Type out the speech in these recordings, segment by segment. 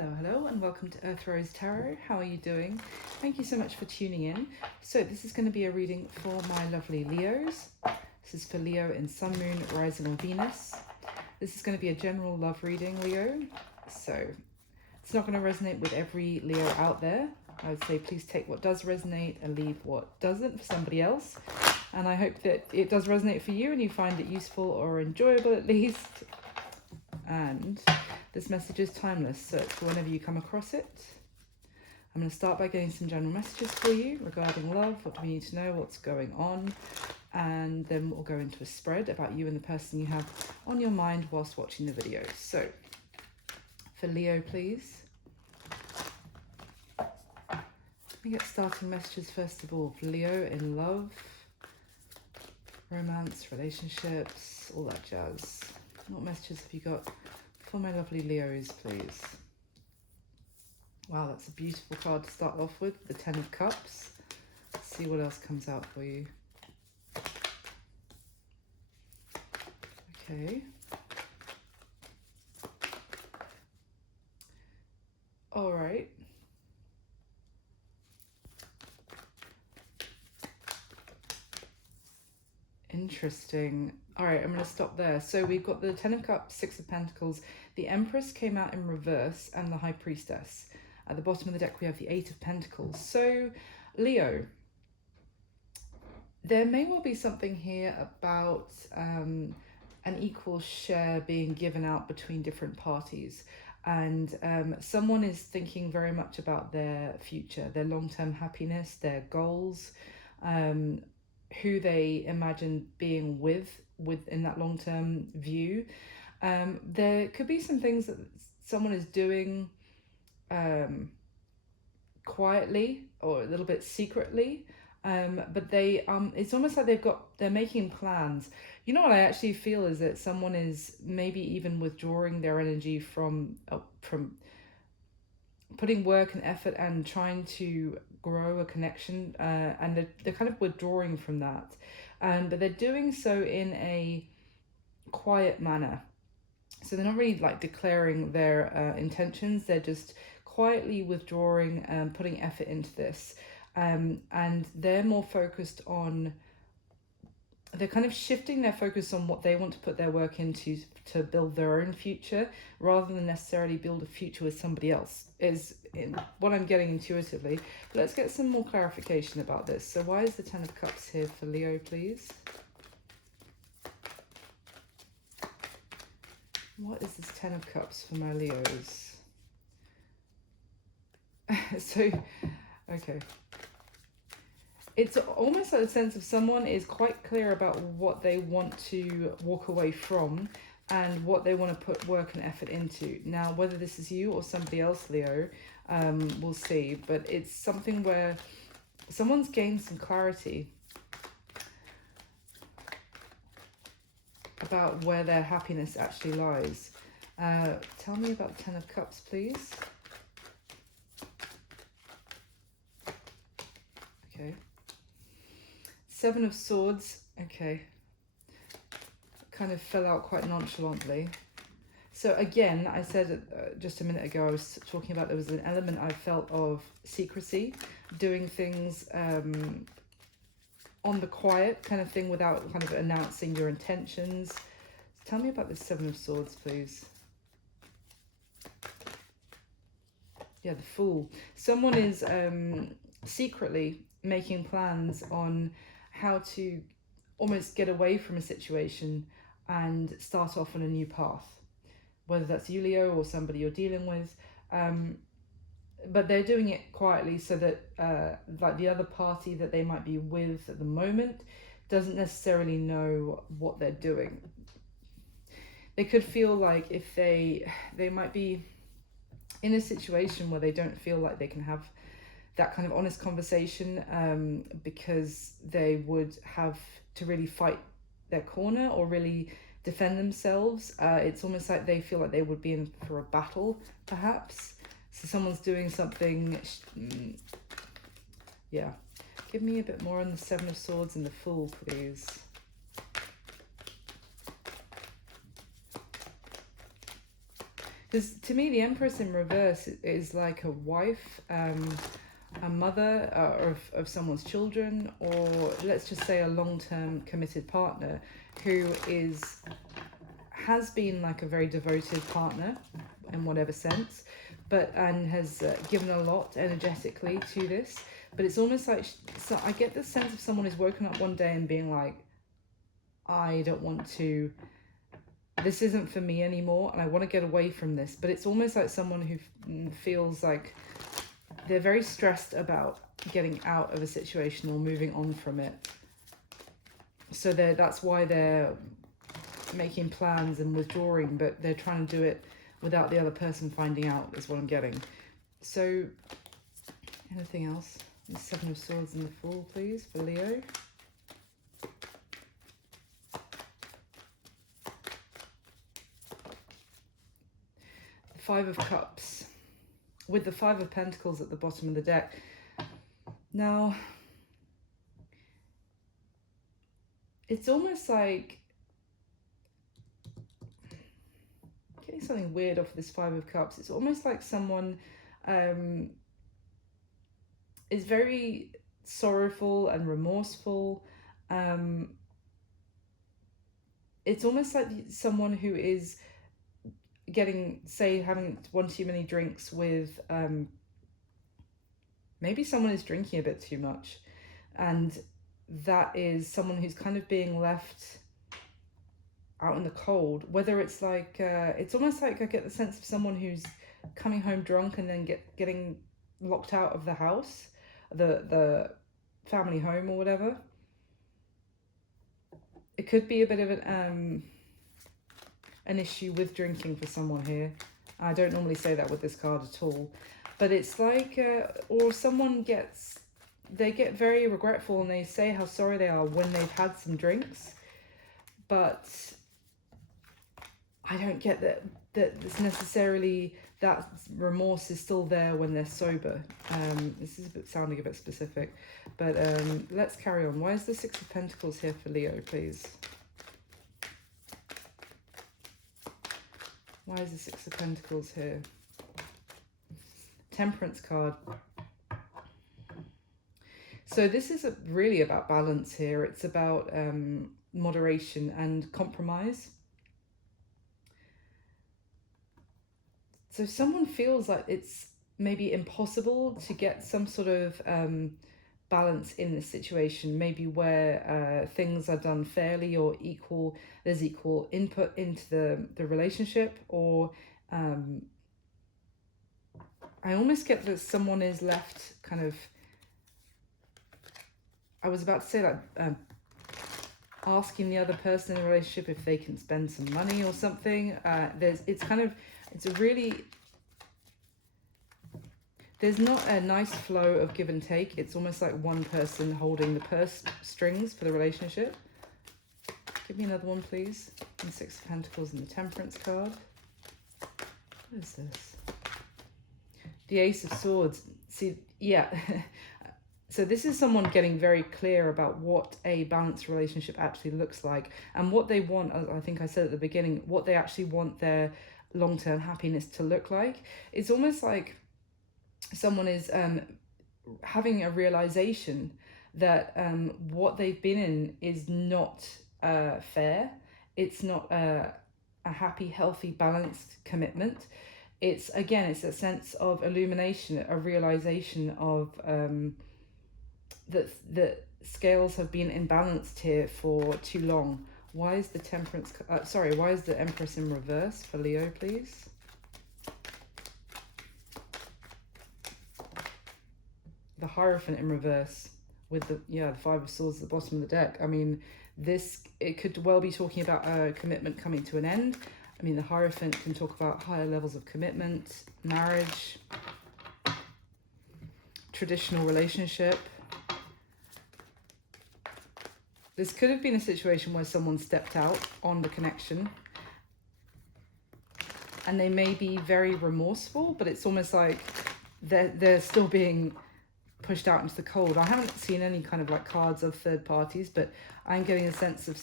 Hello, and welcome to Earth Rose Tarot. How are you doing? Thank you so much for tuning in. So this is going to be a reading for my lovely Leos. This is for Leo in Sun, Moon, Rising, or Venus. This is going to be a general love reading, Leo. So it's not going to resonate with every Leo out there. I would say please take what does resonate and leave what doesn't for somebody else. And I hope that it does resonate for you and you find it useful or enjoyable at least. And this message is timeless, so it's for whenever you come across it. I'm going to start by getting some general messages for you regarding love. What do we need to know? What's going on? And then we'll go into a spread about you and the person you have on your mind whilst watching the video. So, for Leo, please. Let me get starting messages first of all. For Leo in love, romance, relationships, all that jazz. What messages have you got for my lovely Leos, please? Wow, that's a beautiful card to start off with, the Ten of Cups. Let's see what else comes out for you. Okay. All right. Interesting. All right, I'm going to stop there. So we've got the Ten of Cups, Six of Pentacles. The Empress came out in reverse and the High Priestess. At the bottom of the deck, we have the Eight of Pentacles. So, Leo, there may well be something here about an equal share being given out between different parties. And someone is thinking very much about their future, their long-term happiness, their goals, who they imagine being within that long-term view. There could be some things that someone is doing quietly or a little bit secretly, but they it's almost like they're making plans. You know what I actually feel is that someone is maybe even withdrawing their energy from putting work and effort and trying to grow a connection, and they're kind of withdrawing from that, but they're doing so in a quiet manner. So they're not really like declaring their intentions, they're just quietly withdrawing and putting effort into this, and they're more focused on, they're kind of shifting their focus on what they want to put their work into to build their own future rather than necessarily build a future with somebody else, is what I'm getting intuitively. But let's get some more clarification about this. So why is the Ten of Cups here for Leo, please? What is this Ten of Cups for my Leos? So, okay. It's almost like a sense of someone is quite clear about what they want to walk away from and what they want to put work and effort into. Now, whether this is you or somebody else, Leo, we'll see. But it's something where someone's gained some clarity about where their happiness actually lies. Tell me about the Ten of Cups, please. Okay. Seven of Swords. Okay. Kind of fell out quite nonchalantly. So again, I said just a minute ago, I was talking about there was an element I felt of secrecy, doing things on the quiet kind of thing without kind of announcing your intentions. Tell me about the Seven of Swords, please. Yeah, the Fool. Someone is secretly making plans on how to almost get away from a situation and start off on a new path, whether that's you, Leo, or somebody you're dealing with, but they're doing it quietly so that like the other party that they might be with at the moment doesn't necessarily know what they're doing. They could feel like if they might be in a situation where they don't feel like they can have that kind of honest conversation, because they would have to really fight their corner or really defend themselves. It's almost like they feel like they would be in for a battle, perhaps. So someone's doing something, yeah. Give me a bit more on the Seven of Swords and the Fool, please. Because to me, the Empress in reverse is like a wife, a mother of someone's children, or let's just say a long-term committed partner who has been like a very devoted partner in whatever sense, and has given a lot energetically to this. But it's almost like, so I get the sense of someone who's woken up one day and being like, I don't want to, this isn't for me anymore, and I want to get away from this. But it's almost like someone who feels like they're very stressed about getting out of a situation or moving on from it. So that's why they're making plans and withdrawing, but they're trying to do it without the other person finding out, is what I'm getting. So, anything else? The Seven of Swords and the Fool, please, for Leo. The Five of Cups, with the Five of Pentacles at the bottom of the deck. Now, it's almost like getting something weird off this Five of Cups. It's almost like someone is very sorrowful and remorseful. It's almost like someone who is having one too many drinks with, maybe someone is drinking a bit too much, and that is someone who's kind of being left out in the cold. Whether it's like, it's almost like I get the sense of someone who's coming home drunk and then getting locked out of the house, the family home or whatever. It could be a bit of an issue with drinking for someone here. I don't normally say that with this card at all, but it's like, or someone get very regretful and they say how sorry they are when they've had some drinks, but I don't get that it's necessarily that remorse is still there when they're sober. This is sounding a bit specific, but let's carry on. Why is the Six of Pentacles here for Leo, please? Why is the Six of Pentacles here? Temperance card. So this is really about balance here. It's about moderation and compromise. So someone feels like it's maybe impossible to get some sort of balance in this situation, maybe where things are done fairly or equal, there's equal input into the relationship, or I almost get that someone is left kind of, I was about to say like asking the other person in a relationship if they can spend some money or something. There's not a nice flow of give and take. It's almost like one person holding the purse strings for the relationship. Give me another one, please. And Six of Pentacles and the Temperance card. What is this? The Ace of Swords. See, yeah. So this is someone getting very clear about what a balanced relationship actually looks like and what they want. I think I said at the beginning, what they actually want their long-term happiness to look like. It's almost like someone is having a realization that what they've been in is not fair. It's not a happy, healthy, balanced commitment. It's a sense of illumination, a realization of that scales have been imbalanced here for too long. Why is the why is the Empress in reverse for Leo, please? The Hierophant in reverse with the Five of Swords at the bottom of the deck. I mean, it could well be talking about a commitment coming to an end. I mean, the Hierophant can talk about higher levels of commitment, marriage, traditional relationship. This could have been a situation where someone stepped out on the connection and they may be very remorseful, but it's almost like they're still being pushed out into the cold. I haven't seen any kind of like cards of third parties, but I'm getting a sense of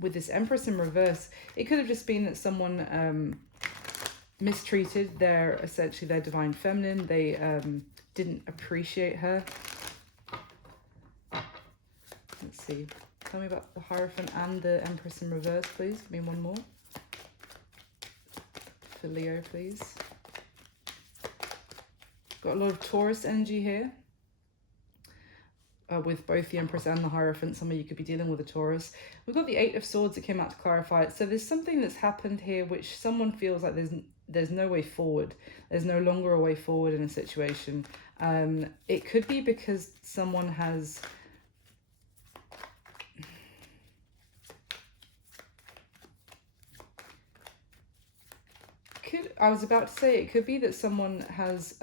with this Empress in reverse, it could have just been that someone mistreated. They're essentially their divine feminine. They didn't appreciate her. Let's see. Tell me about the Hierophant and the Empress in reverse, please. Give me one more. For Leo, please. Got a lot of Taurus energy here. With both the Empress and the Hierophant. Some of you could be dealing with a Taurus. We've got the Eight of Swords that came out to clarify it. So there's something that's happened here which someone feels like there's no way forward. There's no longer a way forward in a situation. It could be because someone has... I was about to say, it could be that someone has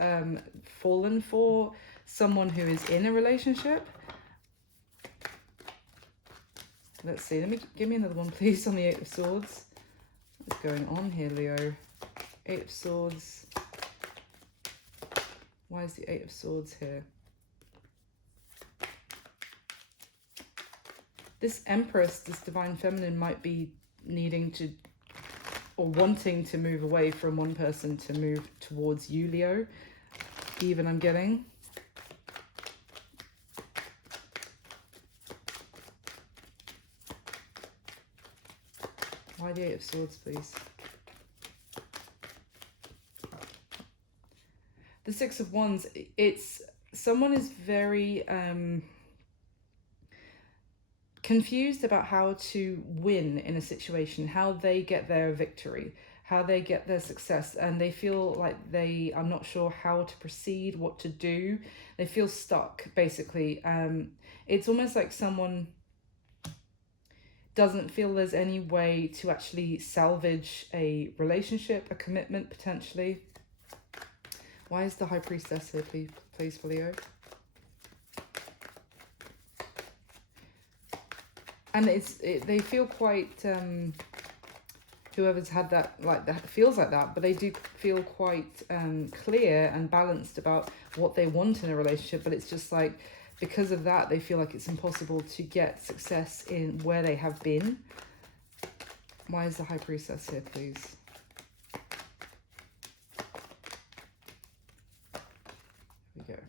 fallen for someone who is in a relationship. Let's see, give me another one, please, on the Eight of Swords. What's going on here, Leo? Eight of Swords. Why is the Eight of Swords here? This Empress, this divine feminine, might be needing to, or wanting to move away from one person to move towards you, Leo. Even I'm getting. Why the Eight of Swords, please? The Six of Wands, it's someone is very confused about how to win in a situation, how they get their victory, how they get their success, and they feel like they are not sure how to proceed, what to do. They feel stuck, basically. It's almost like someone doesn't feel there's any way to actually salvage a relationship, a commitment, potentially. Why is the High Priestess here, please, for Leo? And they feel quite, whoever's had that, like that, feels like that, but they do feel quite clear and balanced about what they want in a relationship, but it's just like, because of that, they feel like it's impossible to get success in where they have been. Why is the High Priestess here, please? Here we go.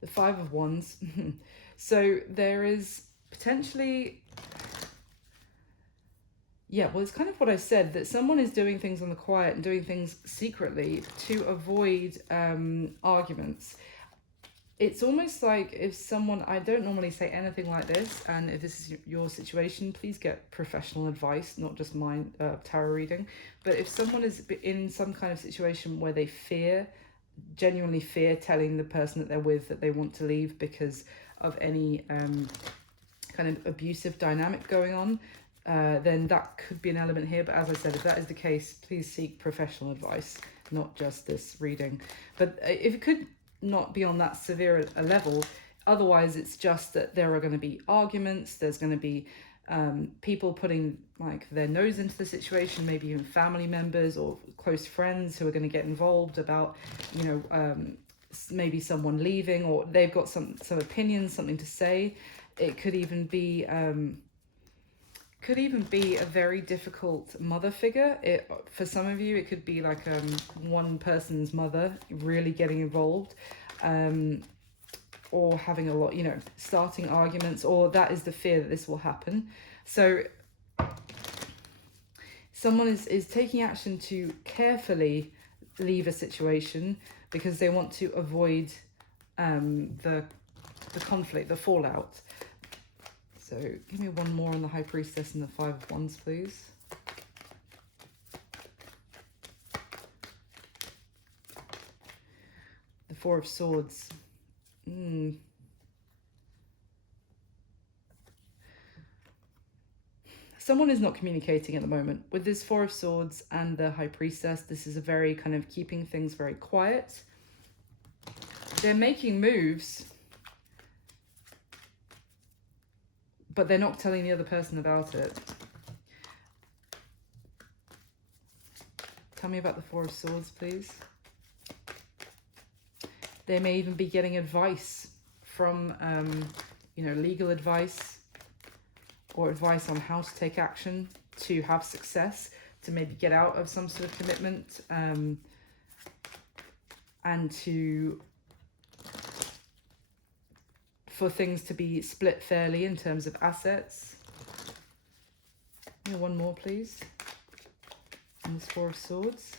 The Five of Wands. So there is potentially... Yeah, well, it's kind of what I said, that someone is doing things on the quiet and doing things secretly to avoid arguments. It's almost like if someone, I don't normally say anything like this, and if this is your situation, please get professional advice, not just mine, tarot reading. But if someone is in some kind of situation where they genuinely fear telling the person that they're with that they want to leave because of any kind of abusive dynamic going on, then that could be an element here. But as I said, if that is the case, please seek professional advice, not just this reading. But if it could not be on that severe a level, otherwise it's just that there are going to be arguments, there's going to be people putting like their nose into the situation, maybe even family members or close friends who are going to get involved about, you know, maybe someone leaving, or they've got some opinions, something to say. It could even be a very difficult mother figure. For some of you, it could be like one person's mother really getting involved, or having a lot, you know, starting arguments, or that is the fear that this will happen. So someone is taking action to carefully leave a situation because they want to avoid the conflict, the fallout. So give me one more on the High Priestess and the Five of Wands, please. The Four of Swords. Someone is not communicating at the moment. With this Four of Swords and the High Priestess, this is a very kind of keeping things very quiet. They're making moves, but they're not telling the other person about it. Tell me about the Four of Swords, please. They may even be getting advice from, you know, legal advice or advice on how to take action to have success, to maybe get out of some sort of commitment, and for things to be split fairly in terms of assets. Yeah, one more, please. And this Four of Swords.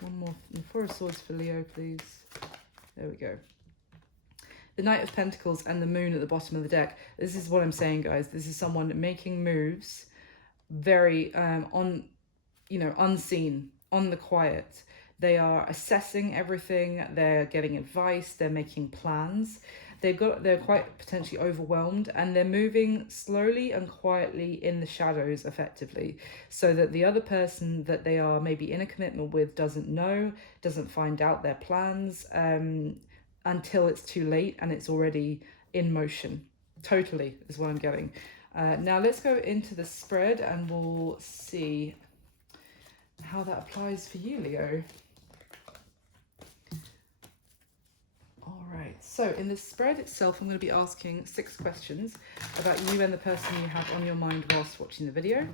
One more. And Four of Swords for Leo, please. There we go. The Knight of Pentacles and the Moon at the bottom of the deck. This is what I'm saying, guys. This is someone making moves very unseen, on the quiet. They are assessing everything. They're getting advice. They're making plans. They're quite potentially overwhelmed, and they're moving slowly and quietly in the shadows, effectively, so that the other person that they are maybe in a commitment with doesn't know, doesn't find out their plans, until it's too late and it's already in motion. Totally is what I'm getting. Now let's go into the spread and we'll see how that applies for you, Leo. All right, so in the spread itself, I'm going to be asking 6 questions about you and the person you have on your mind whilst watching the video.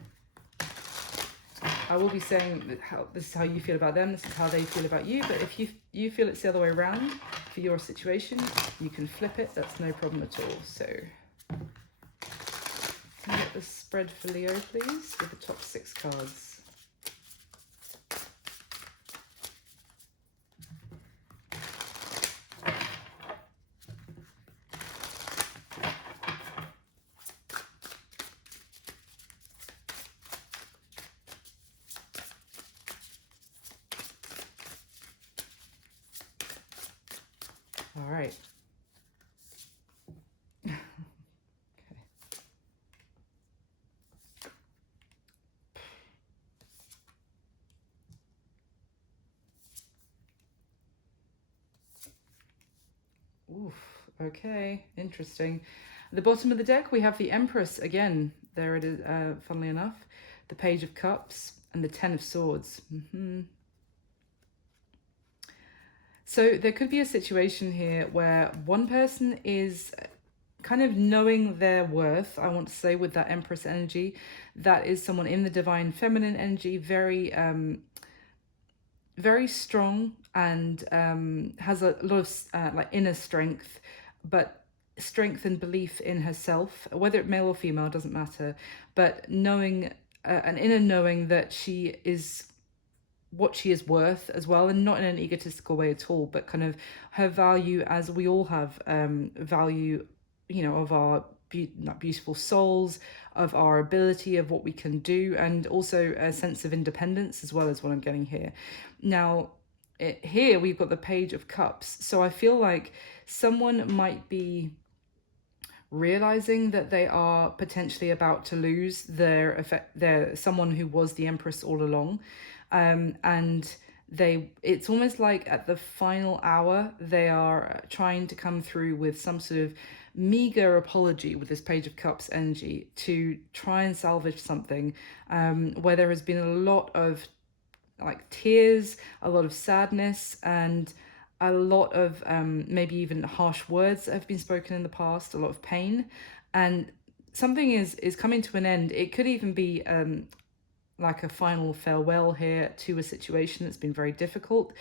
I will be saying that this is how you feel about them, this is how they feel about you, but if you feel it's the other way around for your situation, you can flip it, that's no problem at all. So, can I get the spread for Leo, please, with the top 6 cards? All right. Okay. Oof. Okay. Interesting. At the bottom of the deck, we have the Empress again. There it is. Funnily enough, the Page of Cups and the Ten of Swords. So there could be a situation here where one person is kind of knowing their worth, I want to say, with that Empress energy. That is someone in the divine feminine energy, very very strong, and has a lot of like inner strength, but strength and belief in herself, whether it male or female doesn't matter, but knowing an inner knowing that she is what she is worth as well, and not in an egotistical way at all, but kind of her value, as we all have value, of our beautiful souls, of our ability, of what we can do, and also a sense of independence as well, as what I'm getting here. Now, here we've got the Page of Cups, so I feel like someone might be realizing that they are potentially about to lose their someone who was the Empress all along. And it's almost like at the final hour, they are trying to come through with some sort of meager apology with this Page of Cups energy to try and salvage something, where there has been a lot of like tears, a lot of sadness, and a lot of maybe even harsh words that have been spoken in the past, a lot of pain, and something is coming to an end. It could even be like a final farewell here to a situation that's been very difficult.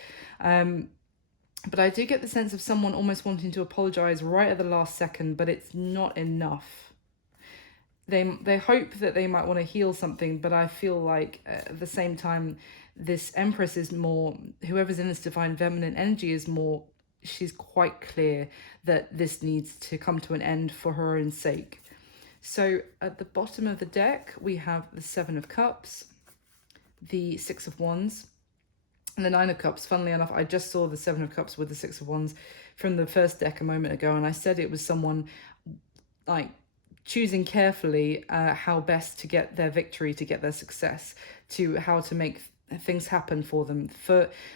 But I do get the sense of someone almost wanting to apologize right at the last second, but it's not enough. They hope that they might want to heal something, but I feel like at the same time, this Empress is more, whoever's in this divine feminine energy is more, she's quite clear that this needs to come to an end for her own sake. So at the bottom of the deck, we have the Seven of Cups, the Six of Wands, and the Nine of Cups. Funnily enough, I just saw the Seven of Cups with the Six of Wands from the first deck a moment ago, and I said it was someone like choosing carefully how best to get their victory, to get their success, to how to make things happen for them.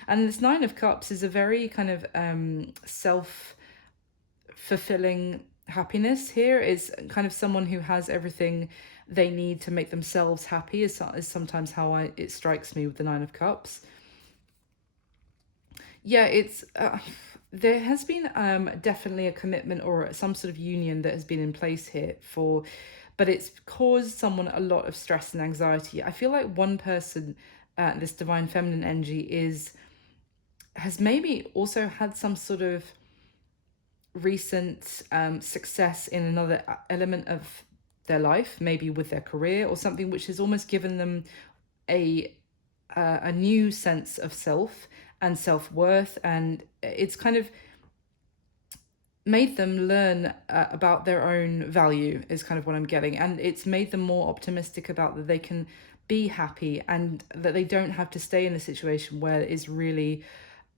And this Nine of Cups is a very kind of self-fulfilling happiness here. Is kind of someone who has everything they need to make themselves happy, is sometimes how it strikes me with the Nine of Cups. Yeah, it's there has been definitely a commitment or some sort of union that has been in place here for, but it's caused someone a lot of stress and anxiety. I feel like one person, this divine feminine energy, has maybe also had some sort of recent success in another element of their life, maybe with their career or something, which has almost given them a a new sense of self and self-worth, and it's kind of made them learn about their own value is kind of what I'm getting, and it's made them more optimistic about that they can be happy and that they don't have to stay in a situation where it is really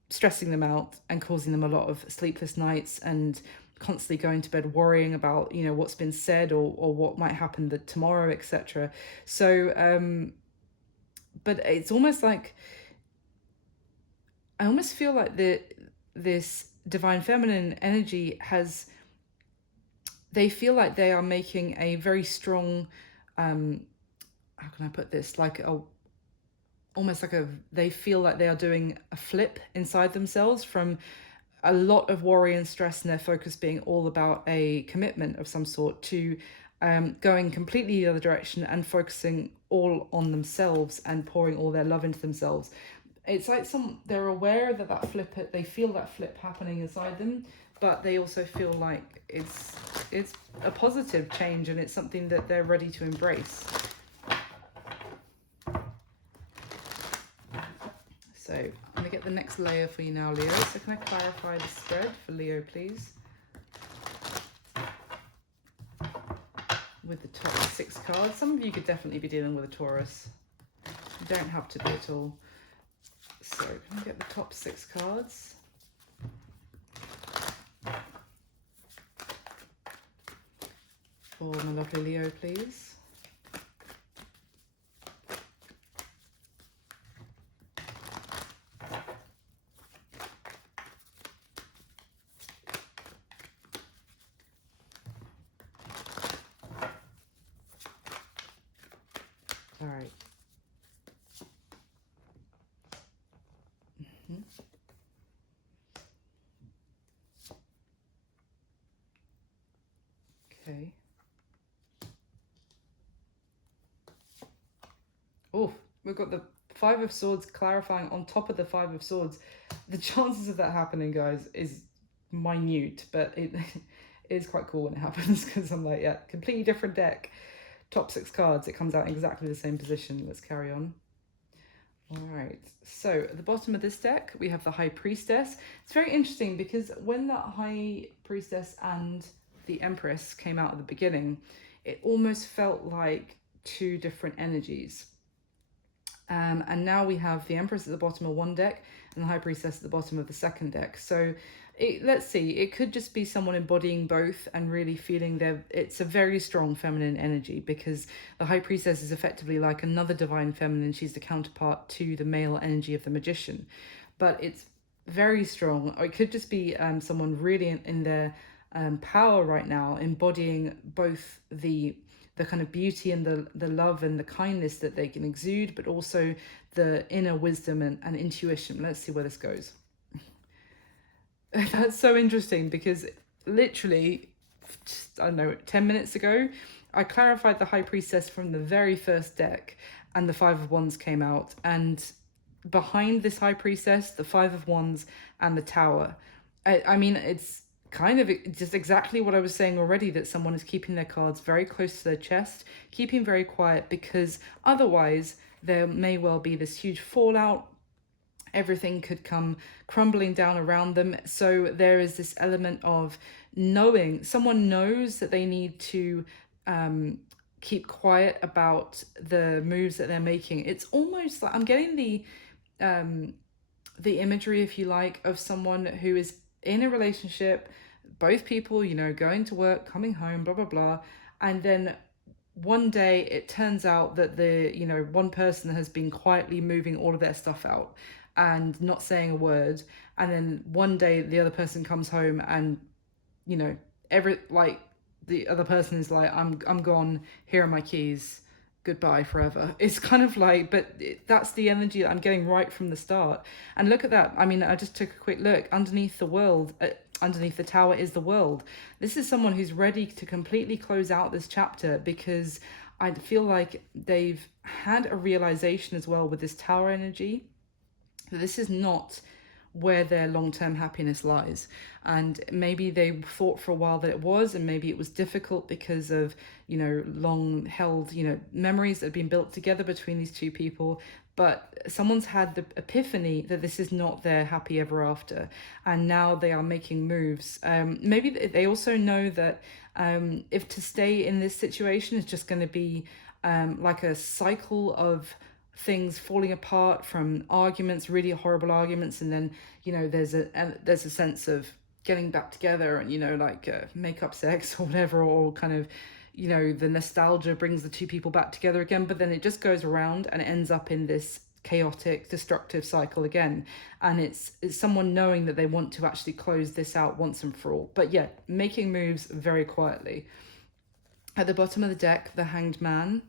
stressing them out and causing them a lot of sleepless nights and constantly going to bed worrying about, you know, what's been said or what might happen tomorrow, etc. So but it's almost like I almost feel like this divine feminine energy has, they feel like they are making a very strong how can I put this, like a almost like a, they feel like they are doing a flip inside themselves from a lot of worry and stress and their focus being all about a commitment of some sort to going completely the other direction and focusing all on themselves and pouring all their love into themselves. It's like they're aware that flip, they feel that flip happening inside them, but they also feel like it's a positive change and it's something that they're ready to embrace. So I'm going to get the next layer for you now, Leo. So can I clarify the spread for Leo, please? With the top 6 cards. Some of you could definitely be dealing with a Taurus. You don't have to be at all. So can I get the top 6 cards? For my lovely Leo, please. All right. Okay. Oh, we've got the 5 of Swords clarifying on top of the 5 of Swords. The chances of that happening, guys, is minute, but it is quite cool when it happens because I'm like, yeah, completely different deck. Top 6 cards, it comes out in exactly the same position. Let's carry on. All right, so at the bottom of this deck, we have the High Priestess. It's very interesting because when that High Priestess and the Empress came out at the beginning, it almost felt like 2 different energies. And now we have the Empress at the bottom of one deck and the High Priestess at the bottom of the second deck. So let's see, it could just be someone embodying both and really feeling it's a very strong feminine energy, because the High Priestess is effectively like another divine feminine. She's the counterpart to the male energy of the Magician, but it's very strong. Or it could just be someone really in their power right now, embodying both the kind of beauty and the love and the kindness that they can exude, but also the inner wisdom and intuition. Let's see where this goes. That's so interesting because literally, I don't know, 10 minutes ago, I clarified the High Priestess from the very first deck and the 5 of Wands came out. And behind this High Priestess, the 5 of Wands and the Tower. I mean, it's kind of just exactly what I was saying already, that someone is keeping their cards very close to their chest, keeping very quiet, because otherwise there may well be this huge fallout. Everything could come crumbling down around them. So there is this element of knowing, someone knows that they need to keep quiet about the moves that they're making. It's almost like I'm getting the imagery, if you like, of someone who is in a relationship, both people, you know, going to work, coming home, blah, blah, blah. And then one day it turns out that one person has been quietly moving all of their stuff out and not saying a word. And then one day the other person comes home and, you know, the other person is like, I'm gone, here are my keys. goodbye forever. It's kind of like, but that's the energy that I'm getting right from the start. And look at that. I mean, I just took a quick look. Underneath the world, underneath the tower is the world. This is someone who's ready to completely close out this chapter, because I feel like they've had a realization as well with this tower energy that this is not where their long-term happiness lies. And maybe they thought for a while that it was, and maybe it was difficult because of, you know, long held, you know, memories that have been built together between these two people. But someone's had the epiphany that this is not their happy ever after, and now they are making moves. Maybe they also know that if to stay in this situation is just going to be like a cycle of things falling apart, from arguments, really horrible arguments, and then, you know, there's a sense of getting back together, and, you know, like make up sex or whatever, or kind of, you know, the nostalgia brings the two people back together again, but then it just goes around and it ends up in this chaotic, destructive cycle again. And it's someone knowing that they want to actually close this out once and for all, but yeah, making moves very quietly. At the bottom of the deck, the Hanged Man,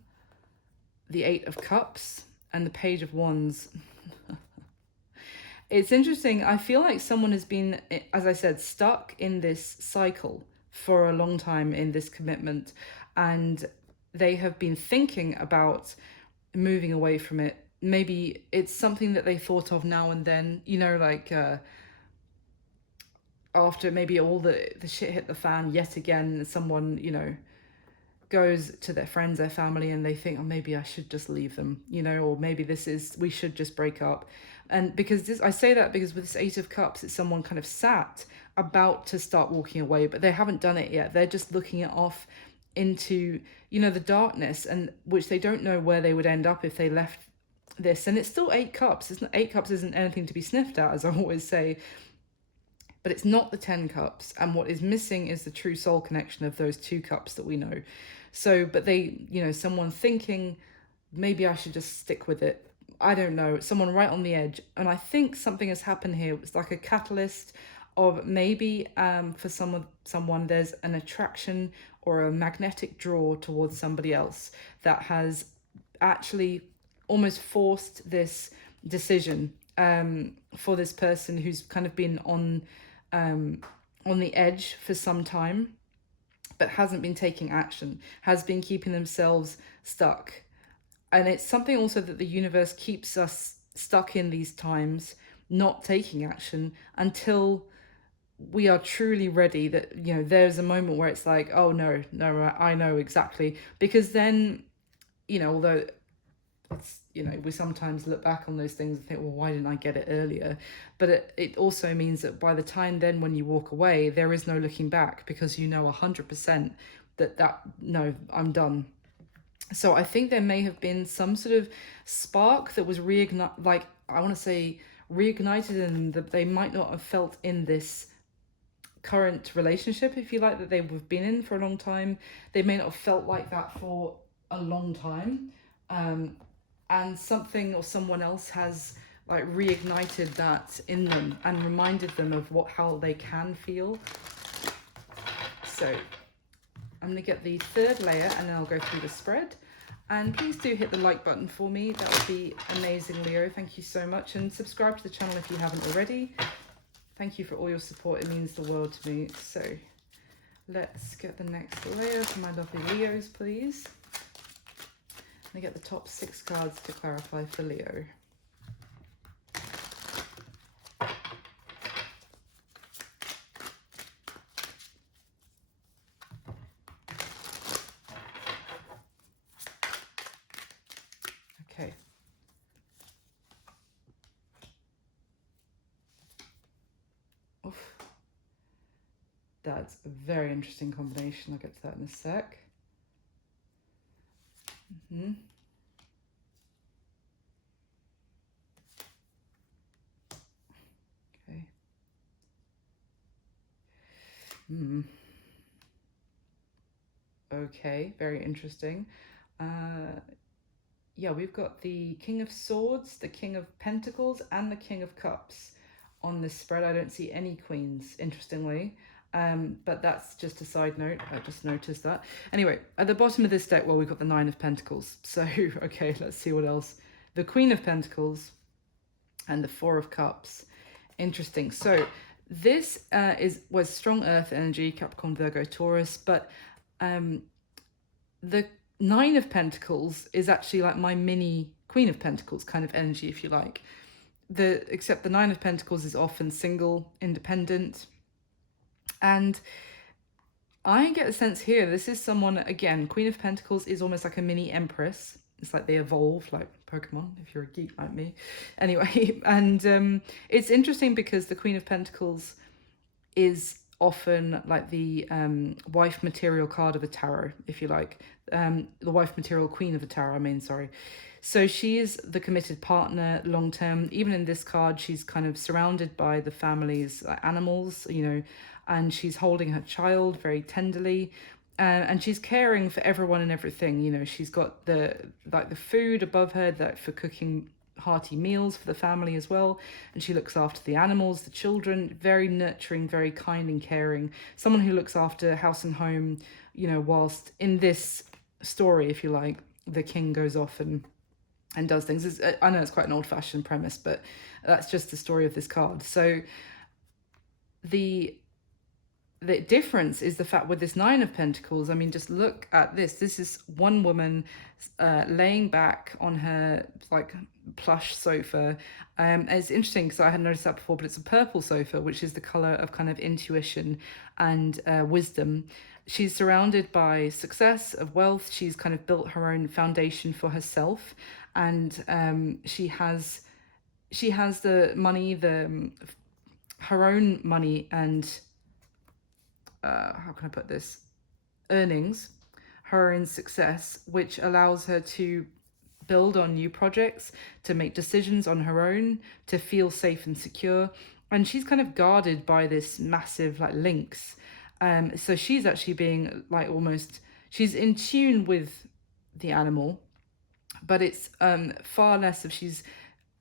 the Eight of Cups, and the Page of Wands. It's interesting. I feel like someone has been, as I said, stuck in this cycle for a long time, in this commitment, and they have been thinking about moving away from it. Maybe it's something that they thought of now and then, you know, like after maybe all the shit hit the fan yet again, someone, you know, goes to their friends, their family, and they think, oh, maybe I should just leave them, you know, or maybe we should just break up. And because I say that because with this Eight of Cups, it's someone kind of sat about to start walking away, but they haven't done it yet. They're just looking it off into, you know, the darkness, and which they don't know where they would end up if they left this. And it's still Eight Cups. Eight Cups isn't anything to be sniffed at, as I always say, but it's not the 10 cups. And what is missing is the true soul connection of those 2 cups that we know. So, but they, you know, someone thinking, maybe I should just stick with it. I don't know, someone right on the edge. And I think something has happened here. It's like a catalyst of maybe for someone there's an attraction or a magnetic draw towards somebody else that has actually almost forced this decision for this person who's kind of been on the edge for some time, but hasn't been taking action, has been keeping themselves stuck. And it's something also that the universe keeps us stuck in these times, not taking action until we are truly ready. That, you know, there's a moment where it's like, oh no, I know exactly. Because then, you know, although it's, you know, we sometimes look back on those things and think, well, why didn't I get it earlier? But it also means that by the time then when you walk away, there is no looking back, because you know 100% that no, I'm done. So I think there may have been some sort of spark that was reignited in that they might not have felt in this current relationship, if you like, that they've been in for a long time. They may not have felt like that for a long time. And something or someone else has like reignited that in them and reminded them of how they can feel. So I'm going to get the 3rd layer and then I'll go through the spread. And please do hit the like button for me. That would be amazing, Leo. Thank you so much. And subscribe to the channel if you haven't already. Thank you for all your support. It means the world to me. So let's get the next layer for my lovely Leos, please. I get the top 6 cards to clarify for Leo. Okay. Oof. That's a very interesting combination. I'll get to that in a sec. Okay. Okay, very interesting. Yeah, we've got the King of Swords, the King of Pentacles, and the King of Cups on this spread. I don't see any queens, interestingly. But that's just a side note. I just noticed that. Anyway, at the bottom of this deck, well, we've got the Nine of Pentacles. So, okay, let's see what else. The Queen of Pentacles and the Four of Cups. Interesting. So this was strong earth energy, Capricorn, Virgo, Taurus, but the Nine of Pentacles is actually like my mini Queen of Pentacles kind of energy, if you like. Except the Nine of Pentacles is often single, independent. And I get a sense here, this is someone, again, Queen of Pentacles is almost like a mini Empress. It's like they evolve, like Pokemon, if you're a geek like me. Anyway, and it's interesting because the Queen of Pentacles is often like the wife material card of a tarot, if you like. The wife material queen of a tarot, I mean, sorry. So she is the committed partner long term. Even in this card, she's kind of surrounded by the family's animals, you know, and she's holding her child very tenderly. And she's caring for everyone and everything. You know, she's got the food above her that for cooking hearty meals for the family as well, and she looks after the animals, the children, very nurturing, very kind and caring, someone who looks after house and home, you know, whilst in this story, if you like, the king goes off and does things. I know it's quite an old-fashioned premise, but that's just the story of this card. So the difference is the fact with this Nine of Pentacles, I mean, just look at this. This is one woman laying back on her like plush sofa. It's interesting because I hadn't noticed that before, but it's a purple sofa, which is the color of kind of intuition and wisdom. She's surrounded by success, of wealth. She's kind of built her own foundation for herself, and she has the money, her own money, and how can I put this? Earnings, her own success, which allows her to build on new projects, to make decisions on her own, to feel safe and secure. And she's kind of guarded by this massive like lynx. So she's actually being like she's in tune with the animal, but it's far less of she's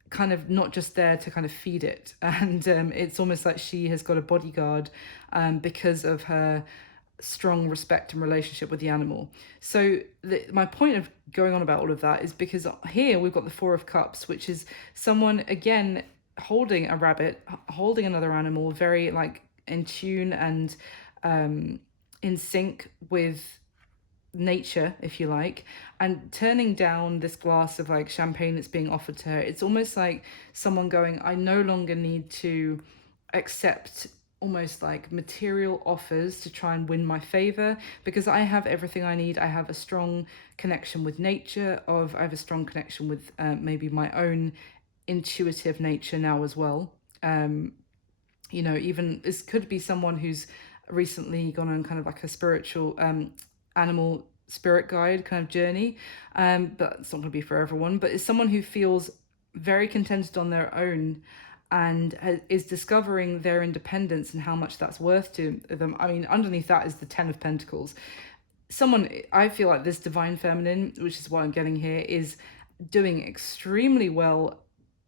kind of not just there to kind of feed it, and it's almost like she has got a bodyguard because of her strong respect and relationship with the animal. So my point of going on about all of that is because here we've got the Four of Cups, which is someone again holding a rabbit, holding another animal, very like in tune and in sync with nature, if you like, and turning down this glass of like champagne that's being offered to her. It's almost like someone going, I no longer need to accept almost like material offers to try and win my favor, because I have everything I need. I have a strong connection with nature, I have a strong connection with maybe my own intuitive nature now as well. You know, even this could be someone who's recently gone on kind of like a spiritual animal spirit guide kind of journey, but it's not going to be for everyone. But it's someone who feels very contented on their own and is discovering their independence and how much that's worth to them. I mean, underneath that is the Ten of Pentacles. Someone, I feel like this divine feminine, which is what I'm getting here, is doing extremely well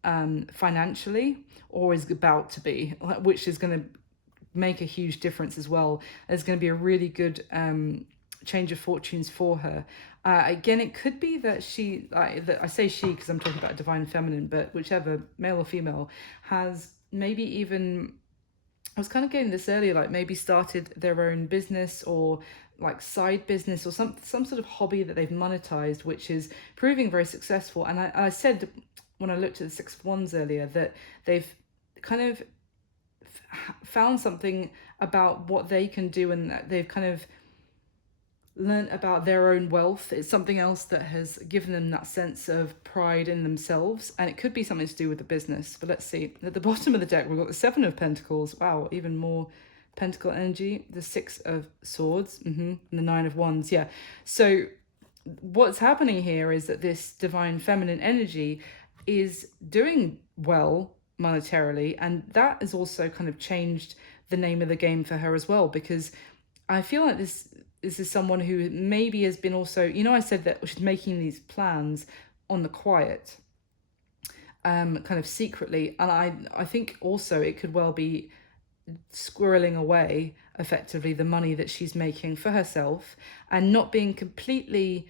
financially, or is about to be, which is going to make a huge difference as well. There's going to be a really good change of fortunes for her. Again, it could be that she, I say she because I'm talking about divine feminine, but whichever, male or female, has maybe even, I was kind of getting this earlier, like maybe started their own business or like side business or some sort of hobby that they've monetized, which is proving very successful. And I said when I looked at the Six of Wands earlier that they've kind of found something about what they can do, and that they've kind of learned about their own wealth. It's something else that has given them that sense of pride in themselves, and it could be something to do with the business. But let's see. At the bottom of the deck, we've got the Seven of Pentacles. Wow, even more pentacle energy. The Six of Swords, and the Nine of Wands. Yeah. So what's happening here is that this divine feminine energy is doing well monetarily, and that has also kind of changed the name of the game for her as well, because I feel like this is someone who maybe has been also, you know, I said that she's making these plans on the quiet, kind of secretly, and I think also it could well be squirreling away effectively the money that she's making for herself, and not being completely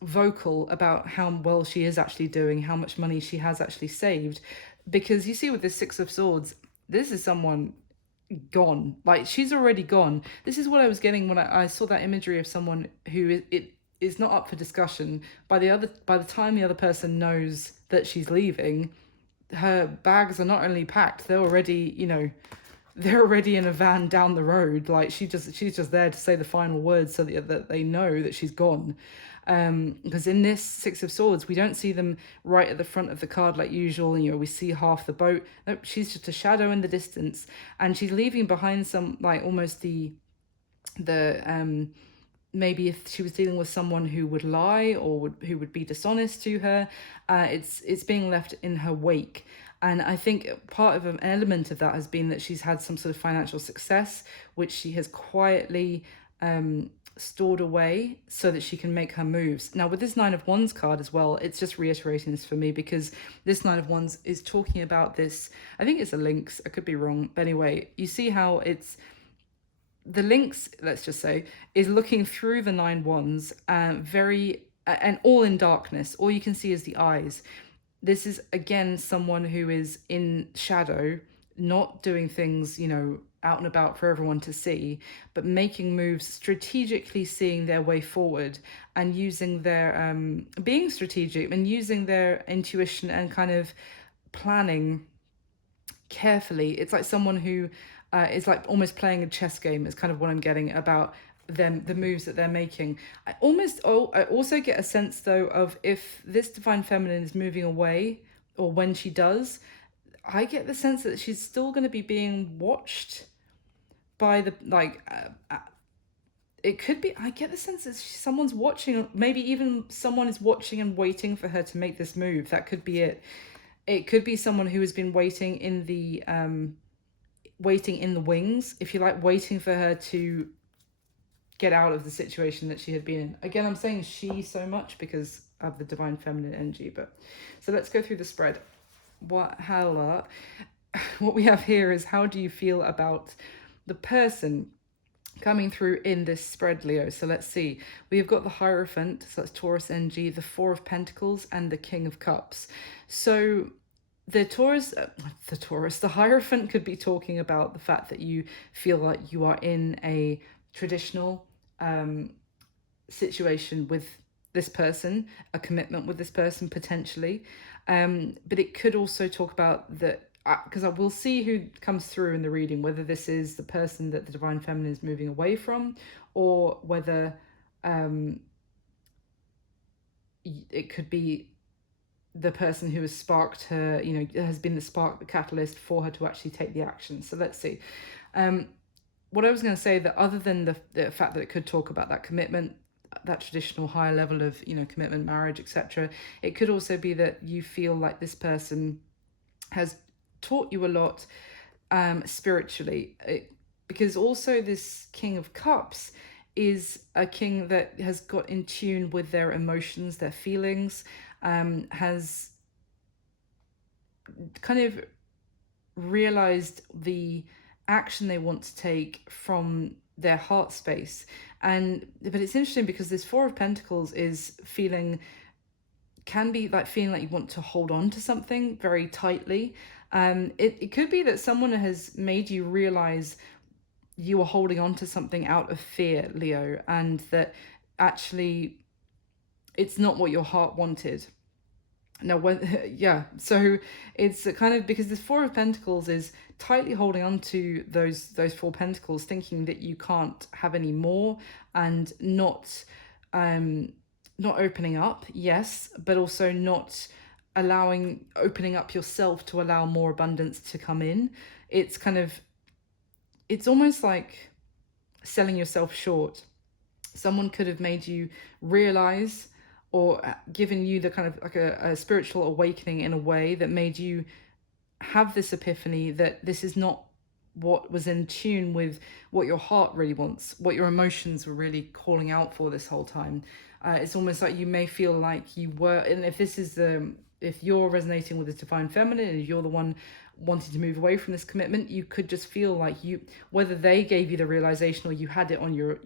vocal about how well she is actually doing, how much money she has actually saved. Because you see with this Six of Swords, this is someone gone. Like, she's already gone. This is what I was getting when I saw that imagery of someone who it is not up for discussion. By the time the other person knows that she's leaving, her bags are not only packed, they're already, they're already in a van down the road. Like, she's just there to say the final words so that they know that she's gone. Because in this Six of Swords, we don't see them right at the front of the card like usual. We see half the boat. Nope, she's just a shadow in the distance, and she's leaving behind some, like, almost the maybe if she was dealing with someone who would lie or who would be dishonest to her, it's being left in her wake. And I think part of an element of that has been that she's had some sort of financial success, which she has quietly stored away so that she can make her moves. Now, with this Nine of Wands card as well, it's just reiterating this for me, because this Nine of Wands is talking about this. I think it's a lynx. I could be wrong. But anyway, you see how it's the lynx, let's just say, is looking through the Nine Wands, and all in darkness. All you can see is the eyes. This is, again, someone who is in shadow, not doing things, out and about for everyone to see, but making moves, strategically seeing their way forward, and using their, being strategic and using their intuition and kind of planning carefully. It's like someone who is like almost playing a chess game, is kind of what I'm getting about them, the moves that they're making. I also get a sense, though, of if this divine feminine is moving away, or when she does, I get the sense that she's still going to be being watched by the, it could be, I get the sense that someone's watching, maybe even someone is watching and waiting for her to make this move. That could be it. It could be someone who has been waiting in the wings, if you like, waiting for her to get out of the situation that she had been in. Again, I'm saying she so much because of the divine feminine energy. But so let's go through the spread. What we have here is, how do you feel about the person coming through in this spread, Leo? So let's see. We have got the Hierophant, so that's Taurus energy, the Four of Pentacles, and the King of Cups. So the Hierophant could be talking about the fact that you feel like you are in a traditional situation with this person, a commitment with this person potentially. But it could also talk about that, because I will see who comes through in the reading, whether this is the person that the divine feminine is moving away from, or whether it could be the person who has sparked her, has been the spark, the catalyst for her to actually take the action. So let's see. What I was going to say, that other than the fact that it could talk about that commitment, that traditional higher level of, commitment, marriage, etc., it could also be that you feel like this person has taught you a lot spiritually, because also this King of Cups is a king that has got in tune with their emotions, their feelings, has kind of realized the action they want to take from their heart space. But it's interesting because this Four of Pentacles can be like feeling like you want to hold on to something very tightly. It could be that someone has made you realize you are holding on to something out of fear, Leo, and that actually it's not what your heart wanted. Now, so it's kind of, because this Four of Pentacles is tightly holding on to those Four Pentacles, thinking that you can't have any more, and not opening up, yes, but also not opening up yourself to allow more abundance to come in. It's almost like selling yourself short. Someone could have made you realize, or given you the kind of like a spiritual awakening in a way that made you have this epiphany that this is not what was in tune with what your heart really wants, what your emotions were really calling out for this whole time. It's almost like you may feel like you were, and if you're resonating with the divine feminine, and you're the one wanting to move away from this commitment. You could just feel like you, whether they gave you the realization or you had it on your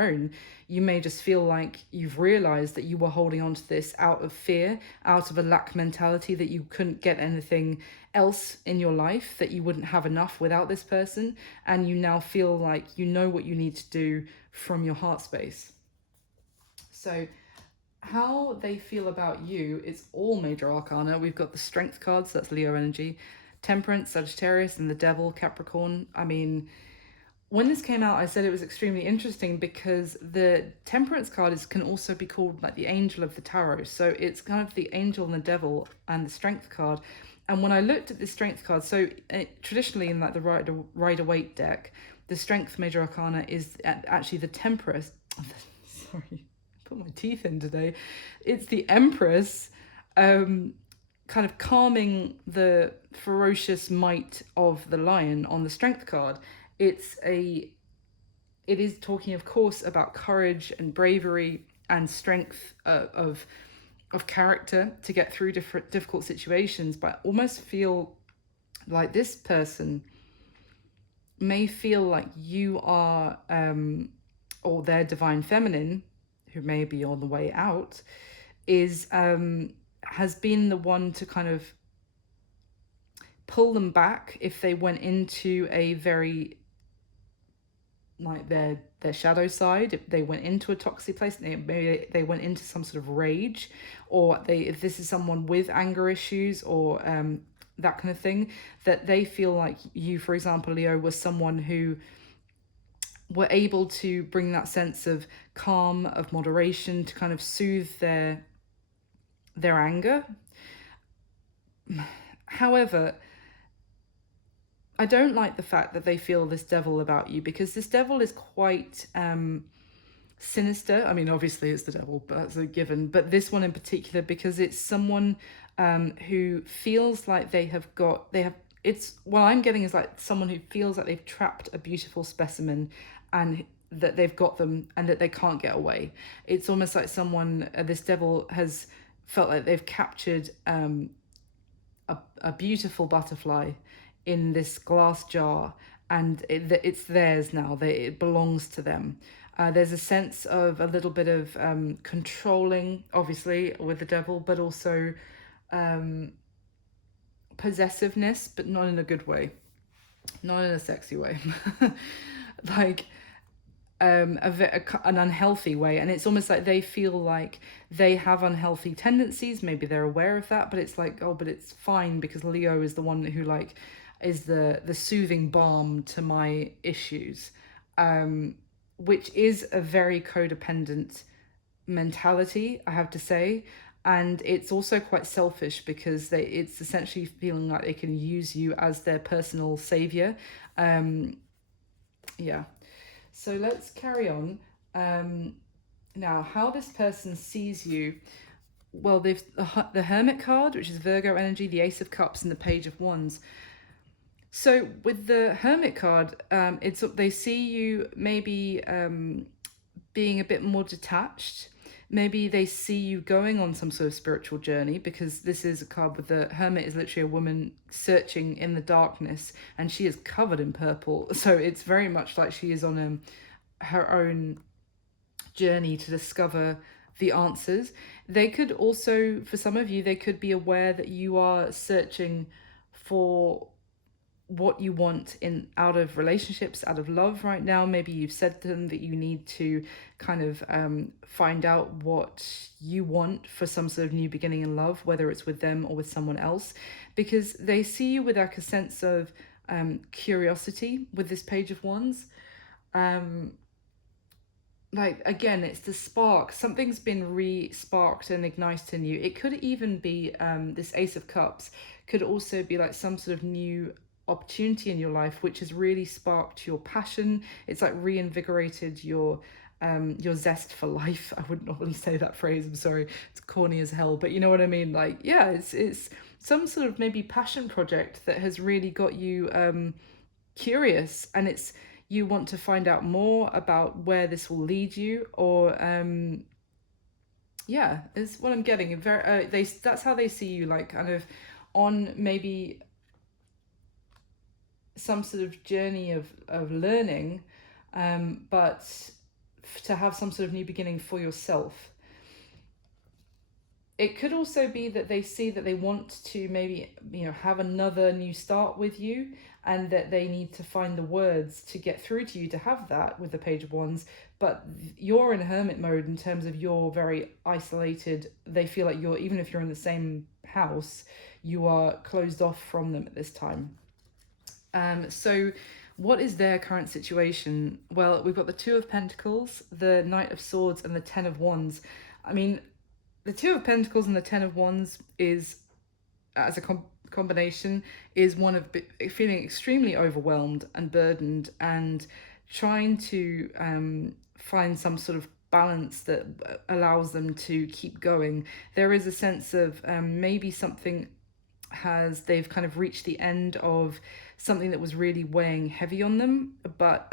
own, you may just feel like you've realized that you were holding on to this out of fear, out of a lack mentality, that you couldn't get anything else in your life, that you wouldn't have enough without this person, and you now feel like you know what you need to do from your heart space. So how they feel about you, it's all major arcana. We've got the strength cards, that's Leo energy, temperance, Sagittarius, and the devil, Capricorn. I mean, when this came out, I said it was extremely interesting because the temperance card can also be called like the angel of the tarot. So it's kind of the angel and the devil and the strength card. And when I looked at the strength card, so traditionally in like the Rider-Waite deck, the strength major arcana is actually the temperance. Sorry, put my teeth in today. It's the Empress, kind of calming the ferocious might of the lion on the strength card. It is talking, of course, about courage and bravery and strength of character to get through difficult situations. But I almost feel like this person may feel like you are, or their divine feminine, who may be on the way out, has been the one to kind of pull them back if they went into a very, like, their shadow side, if they went into a toxic place, maybe they went into some sort of rage, or if this is someone with anger issues or that kind of thing, that they feel like you, for example, Leo, was someone who were able to bring that sense of calm, of moderation, to kind of soothe their anger. However, I don't like the fact that they feel this devil about you, because this devil is quite sinister. I mean, obviously it's the devil, but that's a given. But this one in particular, because it's someone who feels like what I'm getting is like someone who feels like they've trapped a beautiful specimen, and that they've got them and that they can't get away. It's almost like someone, this devil has felt like they've captured a beautiful butterfly in this glass jar, and it's theirs now. It belongs to them. There's a sense of a little bit of controlling, obviously, with the devil, but also possessiveness, but not in a good way, not in a sexy way, like an unhealthy way. And it's almost like they feel like they have unhealthy tendencies. Maybe they're aware of that, but it's like, oh, but it's fine because Leo is the one who like is the soothing balm to my issues, which is a very codependent mentality, I have to say. And it's also quite selfish, because it's essentially feeling like they can use you as their personal savior. Yeah. So let's carry on. Now, how this person sees you. Well, they've the Hermit card, which is Virgo energy, the Ace of Cups, and the Page of Wands. So with the Hermit card, they see you maybe being a bit more detached. Maybe they see you going on some sort of spiritual journey, because this is a card with the Hermit is literally a woman searching in the darkness, and she is covered in purple. So it's very much like she is on her own journey to discover the answers. They could also, for some of you, they could be aware that you are searching for what you want out of relationships, out of love right now. Maybe you've said to them that you need to kind of find out what you want for some sort of new beginning in love, whether it's with them or with someone else, because they see you with like a sense of curiosity with this Page of Wands. Like, again, it's the spark. Something's been re-sparked and ignited in you. It could even be this Ace of Cups could also be like some sort of new opportunity in your life, which has really sparked your passion. It's like reinvigorated your zest for life. I wouldn't normally say that phrase, I'm sorry, it's corny as hell, but you know what I mean. Like, yeah, it's some sort of maybe passion project that has really got you curious, and it's you want to find out more about where this will lead you, or yeah, is what I'm getting. Very that's how they see you, like kind of on maybe some sort of journey of learning, but to have some sort of new beginning for yourself. It could also be that they see that they want to maybe, have another new start with you, and that they need to find the words to get through to you to have that with the Page of Wands. But you're in hermit mode in terms of you're very isolated. They feel like you're, even if you're in the same house, you are closed off from them at this time. So what is their current situation? Well, we've got the Two of Pentacles, the Knight of Swords, and the Ten of Wands. I mean, the Two of Pentacles and the Ten of Wands is, as a combination, is one of feeling extremely overwhelmed and burdened, and trying to find some sort of balance that allows them to keep going. There is a sense of maybe something they've kind of reached the end of something that was really weighing heavy on them, but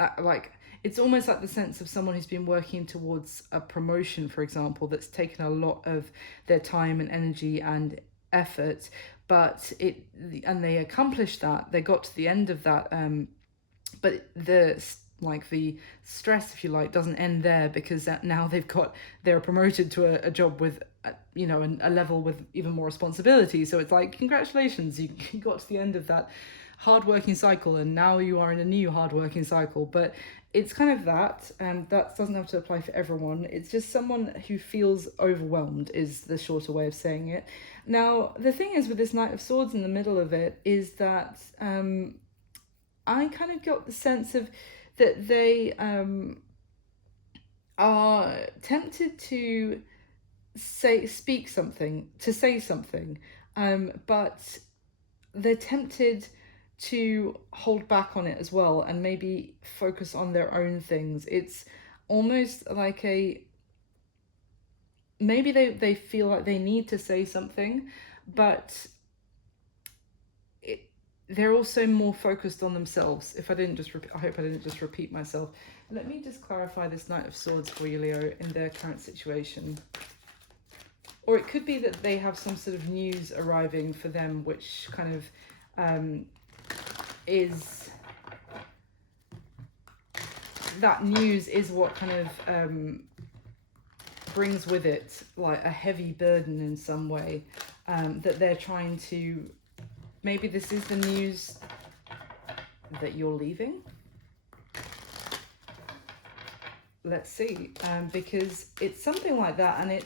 it's almost like the sense of someone who's been working towards a promotion, for example, that's taken a lot of their time and energy and effort, and they accomplished that. They got to the end of that, but the stress, if you like, doesn't end there, because now they're promoted to a job with a level with even more responsibility. So it's like, congratulations, you got to the end of that hard-working cycle, and now you are in a new hard-working cycle. But it's kind of that, and that doesn't have to apply for everyone. It's just someone who feels overwhelmed is the shorter way of saying it. Now, the thing is with this Knight of Swords in the middle of it is that I kind of got the sense of that they are tempted to say something, but they're tempted to hold back on it as well, and maybe focus on their own things. It's almost like maybe they feel like they need to say something, but they're also more focused on themselves. I hope I didn't just repeat myself. Let me just clarify this Knight of Swords for you, Leo, in their current situation. Or it could be that they have some sort of news arriving for them, which kind of that news is what kind of brings with it like a heavy burden in some way, that they're trying to, maybe this is the news that you're leaving. Let's see, because it's something like that, and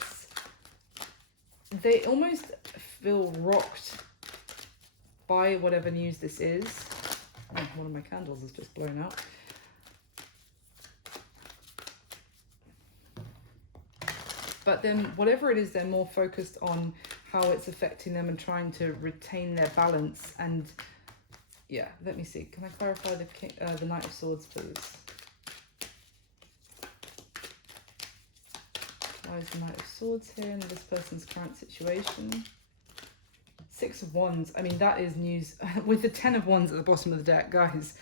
they almost feel rocked by whatever news this is. Oh, one of my candles has just blown out. But then whatever it is, they're more focused on how it's affecting them and trying to retain their balance. And yeah, let me see. Can I clarify the Knight of Swords, please? Why is the Knight of Swords here in this person's current situation? Six of Wands. I mean, that is news. With the Ten of Wands at the bottom of the deck, guys.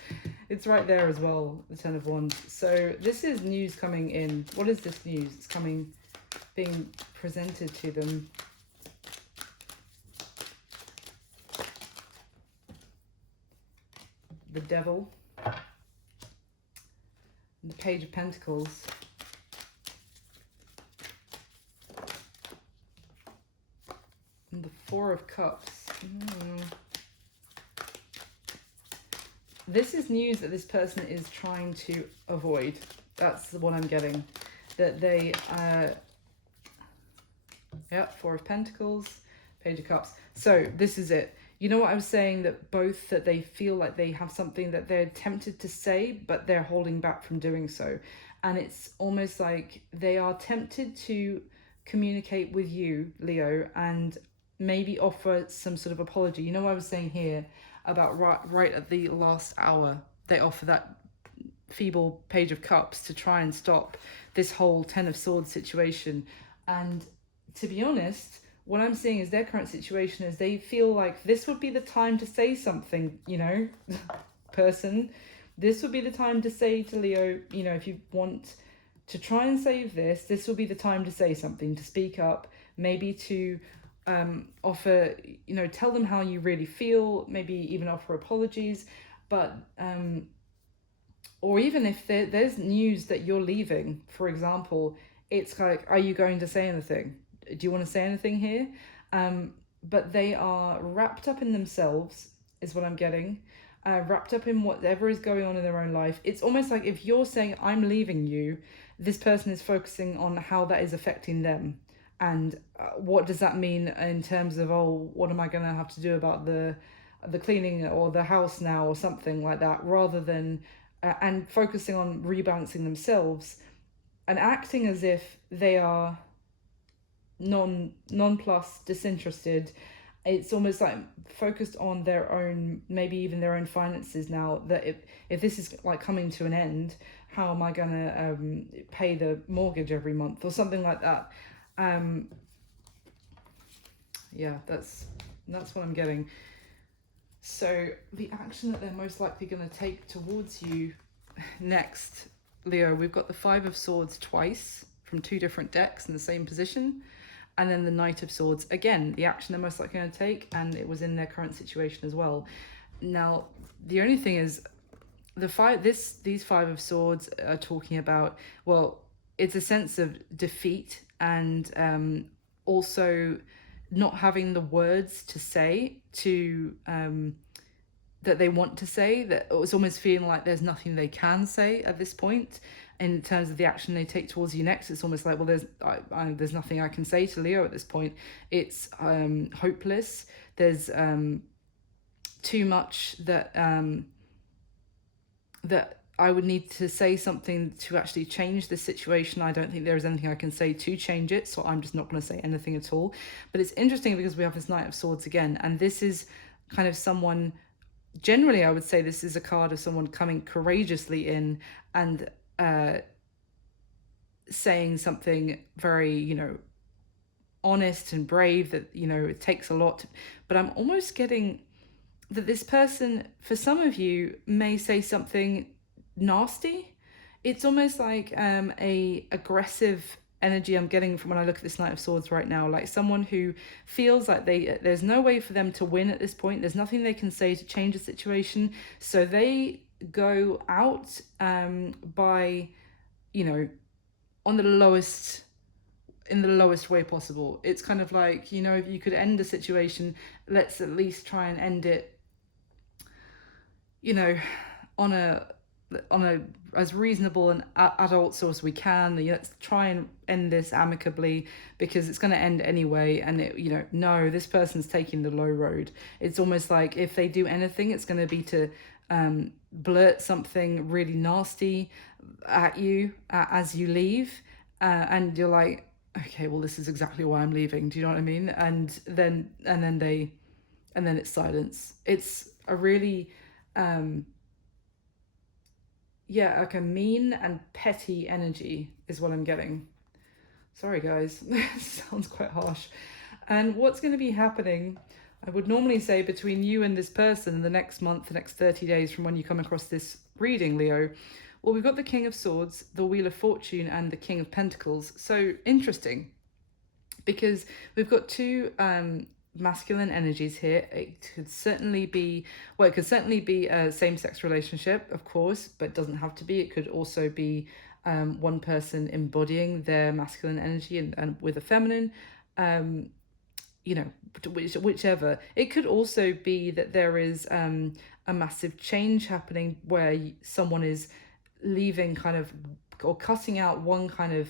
It's right there as well, the Ten of Wands. So this is news coming in. What is this news? It's being presented to them. The Devil. And the Page of Pentacles. And the Four of Cups. This is news that this person is trying to avoid. That's what I'm getting. That they, Four of Pentacles, Page of Cups. So this is it. You know what I was saying, that they feel like they have something that they're tempted to say, but they're holding back from doing so. And it's almost like they are tempted to communicate with you, Leo, and maybe offer some sort of apology. You know what I was saying here about right at the last hour, they offer that feeble Page of Cups to try and stop this whole Ten of Swords situation. And to be honest, what I'm seeing is their current situation is they feel like this would be the time to say something, person. This would be the time to say to Leo, if you want to try and save this will be the time to say something, to speak up, maybe to offer, tell them how you really feel, maybe even offer apologies. But or even if there's news that you're leaving, for example, it's like, are you going to say anything? Do you want to say anything here? Um, but they are wrapped up in themselves, is what I'm getting. Wrapped up in whatever is going on in their own life. It's almost like if you're saying, I'm leaving you, this person is focusing on how that is affecting them. And what does that mean in terms of, oh, what am I going to have to do about the cleaning or the house now or something like that, rather than and focusing on rebalancing themselves and acting as if they are non plus disinterested. It's almost like focused on their own, maybe even their own finances now, that if this is like coming to an end, how am I gonna pay the mortgage every month or something like that. Yeah, that's what I'm getting. So the action that they're most likely going to take towards you next, Leo, we've got the Five of Swords twice from two different decks in the same position, and then the Knight of Swords again, the action they're most likely going to take, and it was in their current situation as well. Now, the only thing is, these Five of Swords are talking about, well, it's a sense of defeat and also not having the words to say to that they want to say, that it's almost feeling like there's nothing they can say at this point in terms of the action they take towards you next. It's almost like, well, there's nothing I can say to Leo at this point. It's hopeless. There's too much that that I would need to say something to actually change the situation. I don't think there is anything I can say to change it, so I'm just not going to say anything at all. But it's interesting because we have this Knight of Swords again, and this is kind of someone, generally I would say this is a card of someone coming courageously in and saying something very, honest and brave, that, it takes a lot. But I'm almost getting that this person, for some of you, may say something nasty. It's almost like a aggressive energy I'm getting from when I look at this Knight of Swords right now, like someone who feels like there's no way for them to win at this point. There's nothing they can say to change the situation, so they go out by, on the lowest, in the lowest way possible. It's kind of like, if you could end a situation, let's at least try and end it, on a as reasonable and adult as we can. Let's try and end this amicably, because it's going to end anyway. And no, this person's taking the low road. It's almost like if they do anything, it's going to be to blurt something really nasty at you as you leave, and you're like, okay, well, this is exactly why I'm leaving. Do you know what I mean? And then it's silence. It's a really like a mean and petty energy is what I'm getting. Sorry guys, sounds quite harsh. And what's going to be happening, I would normally say, between you and this person in the next month, the next 30 days from when you come across this reading, Leo. Well, we've got the King of Swords, the Wheel of Fortune, and the King of Pentacles. So interesting, because we've got two masculine energies here. It could certainly be a same-sex relationship, of course, but it doesn't have to be. It could also be one person embodying their masculine energy and with a feminine, whichever. It could also be that there is a massive change happening where someone is leaving kind of, or cutting out one kind of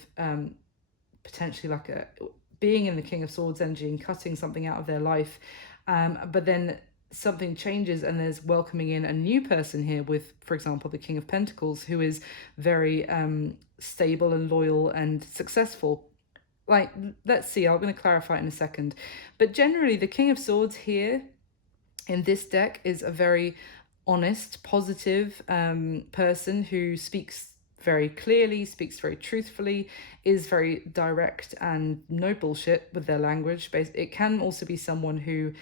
potentially like a being in the King of Swords energy and cutting something out of their life, but then something changes and there's welcoming in a new person here with, for example, the King of Pentacles, who is very stable and loyal and successful. Like, let's see, I'm going to clarify it in a second. But generally, the King of Swords here in this deck is a very honest, positive person who speaks very clearly, speaks very truthfully, is very direct and no bullshit with their language. It can also be someone who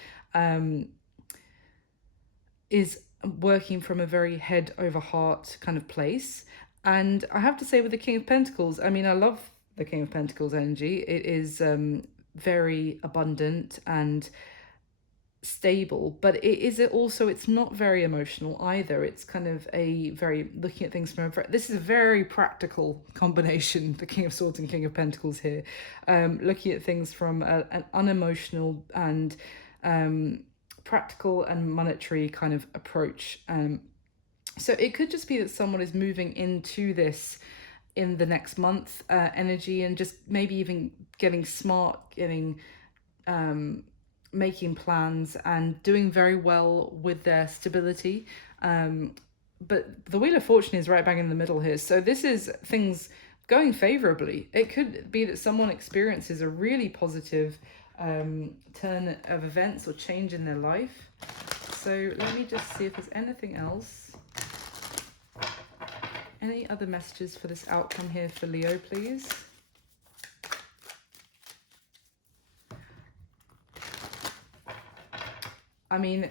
is working from a very head over heart kind of place. And I have to say, with the King of Pentacles, I mean, I love the King of Pentacles energy. It is very abundant and stable, but it's not very emotional either. It's kind of a very, looking at things from this is a very practical combination, the King of Swords and King of Pentacles here, looking at things from an unemotional and practical and monetary kind of approach. So it could just be that someone is moving into this in the next month energy, and just maybe even getting smart, making plans and doing very well with their stability. But the Wheel of Fortune is right bang in the middle here. So this is things going favorably. It could be that someone experiences a really positive turn of events or change in their life. So let me just see if there's anything else. Any other messages for this outcome here for Leo, please? I mean,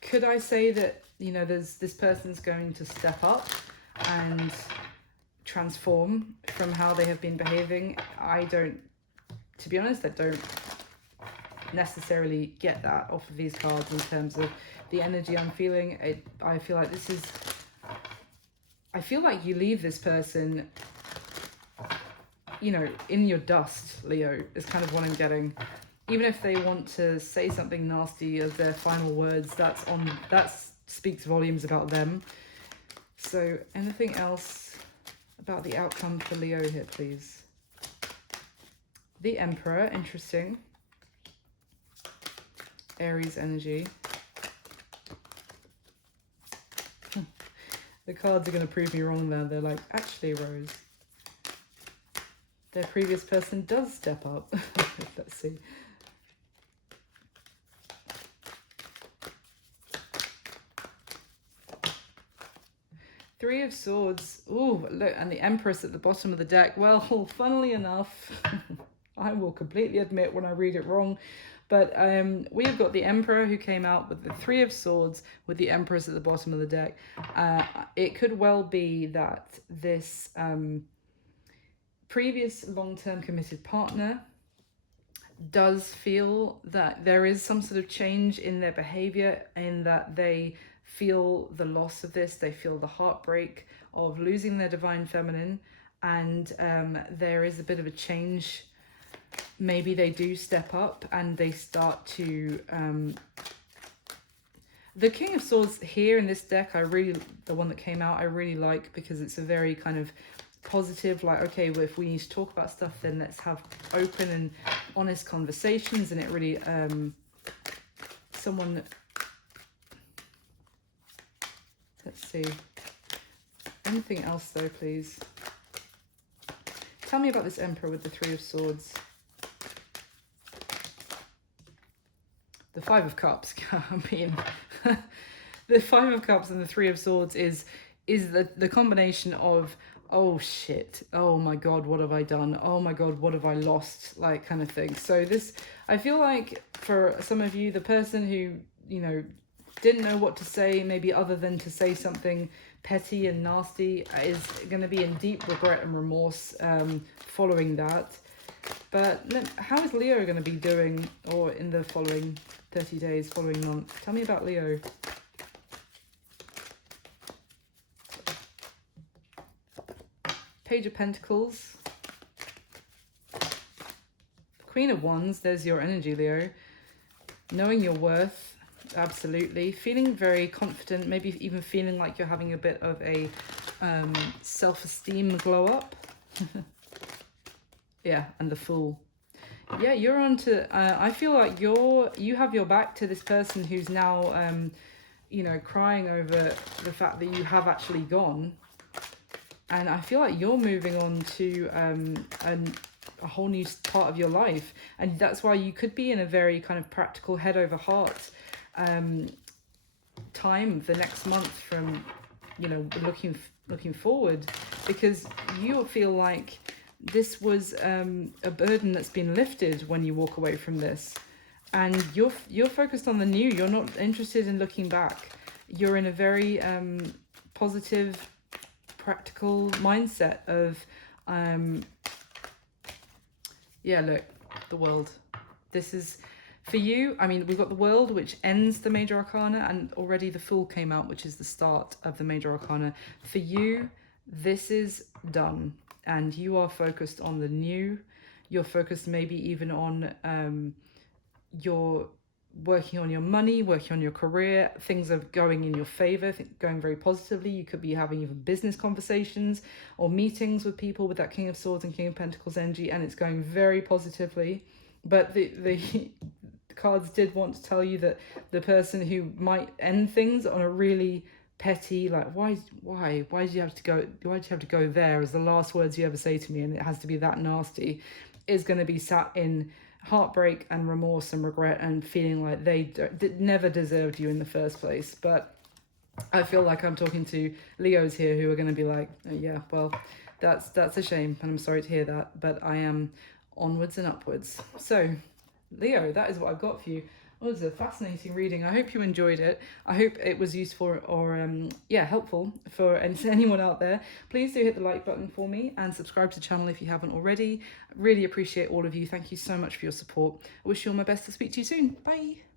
could I say that, this person's going to step up and transform from how they have been behaving? To be honest, I don't necessarily get that off of these cards in terms of the energy I'm feeling. I feel like you leave this person, in your dust, Leo, is kind of what I'm getting. Even if they want to say something nasty as their final words, that speaks volumes about them. So anything else about the outcome for Leo here, please? The Emperor, interesting. Aries energy. The cards are going to prove me wrong there. They're like, actually, Rose, their previous person does step up. Let's see. Three of Swords. Ooh, look, and the Empress at the bottom of the deck. Well, funnily enough, I will completely admit when I read it wrong, but we have got the Emperor who came out with the Three of Swords with the Empress at the bottom of the deck. It could well be that this previous long-term committed partner does feel that there is some sort of change in their behavior, in that they feel the loss of this, they feel the heartbreak of losing their divine feminine, and there is a bit of a change. Maybe they do step up and they start to the King of Swords here in this deck, the one that came out, I really like, because it's a very kind of positive, like, okay, well, if we need to talk about stuff, then let's have open and honest conversations. And it really let's see, anything else though, please? Tell me about this Emperor with the Three of Swords. The Five of Cups. I mean, the Five of Cups and the Three of Swords is the combination of, oh shit, oh my god, what have I done, oh my god, what have I lost, like, kind of thing. So this, I feel like for some of you, the person who, didn't know what to say, maybe other than to say something petty and nasty, is going to be in deep regret and remorse following that. But how is Leo going to be doing, or in the following 30 days, following month? Tell me about Leo. Page of Pentacles. Queen of Wands, there's your energy, Leo. Knowing your worth, absolutely. Feeling very confident, maybe even feeling like you're having a bit of a self-esteem glow up. Yeah, and the Fool. Yeah, you're on to, I feel like you have your back to this person who's now, crying over the fact that you have actually gone. And I feel like you're moving on to a whole new part of your life. And that's why you could be in a very kind of practical, head over heart time the next month from, looking forward. Because you'll feel like this was a burden that's been lifted when you walk away from this, and you're focused on the new. You're not interested in looking back. You're in a very positive, practical mindset of look, the World. This is For you, I mean, we've got the World, which ends the Major Arcana, and already the Fool came out, which is the start of the Major Arcana. For you, this is done, and you are focused on the new. You're focused maybe even on your working on your money, working on your career. Things are going in your favor, going very positively. You could be having even business conversations or meetings with people with that King of Swords and King of Pentacles energy, and it's going very positively. But the cards did want to tell you that the person who might end things on a really petty, like, why do you have to go there as the last words you ever say to me, and it has to be that nasty, is going to be sat in heartbreak and remorse and regret and feeling like they never deserved you in the first place. But I feel like I'm talking to Leos here who are going to be like, oh, yeah, well, that's a shame, and I'm sorry to hear that, but I am onwards and upwards. So Leo, that is what I've got for you. Well, it was a fascinating reading. I hope you enjoyed it. I hope it was useful or helpful for anyone out there. Please do hit the like button for me and subscribe to the channel if you haven't already. Really appreciate all of you. Thank you so much for your support. I wish you all my best. To speak to you soon. Bye.